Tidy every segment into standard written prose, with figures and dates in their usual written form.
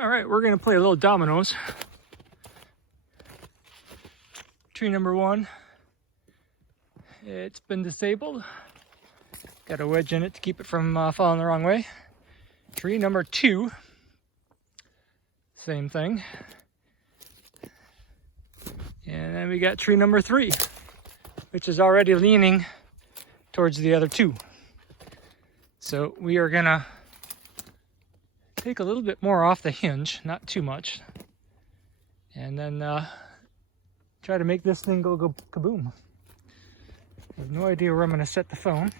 All right, we're gonna play a little dominoes. Tree number 1, it's been disabled. Got a wedge in it to keep it from falling the wrong way. Tree number 2, same thing. And then we got tree number 3, which is already leaning towards the other 2. So we are gonna take a little bit more off the hinge, not too much, and then try to make this thing go kaboom. I have no idea where I'm gonna set the phone,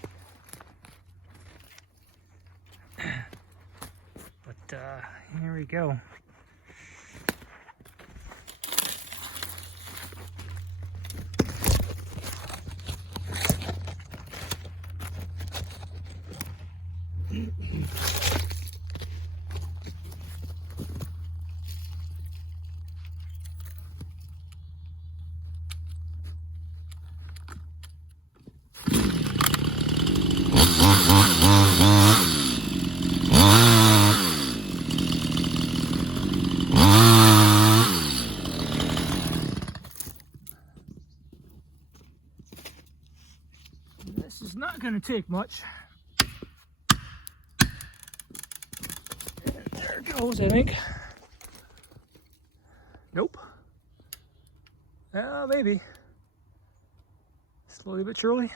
but here we go. This is not going to take much. There it goes, I think. Nope. Maybe. Slowly but surely.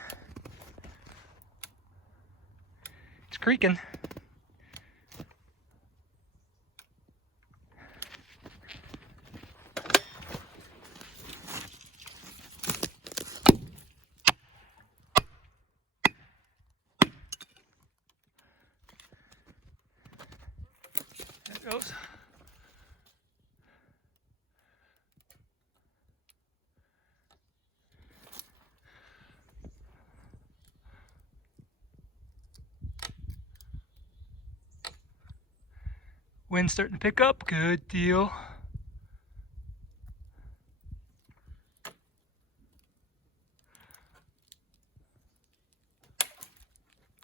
It's creaking. There it goes. Wind's starting to pick up. Good deal.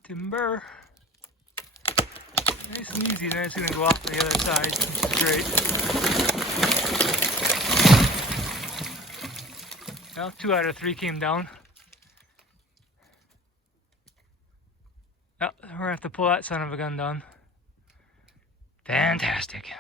Timber. Nice and easy, then it's going to go off to the other side, which is great. Well, 2 out of 3 came down. Oh, we're going to have to pull that son of a gun down. Fantastic.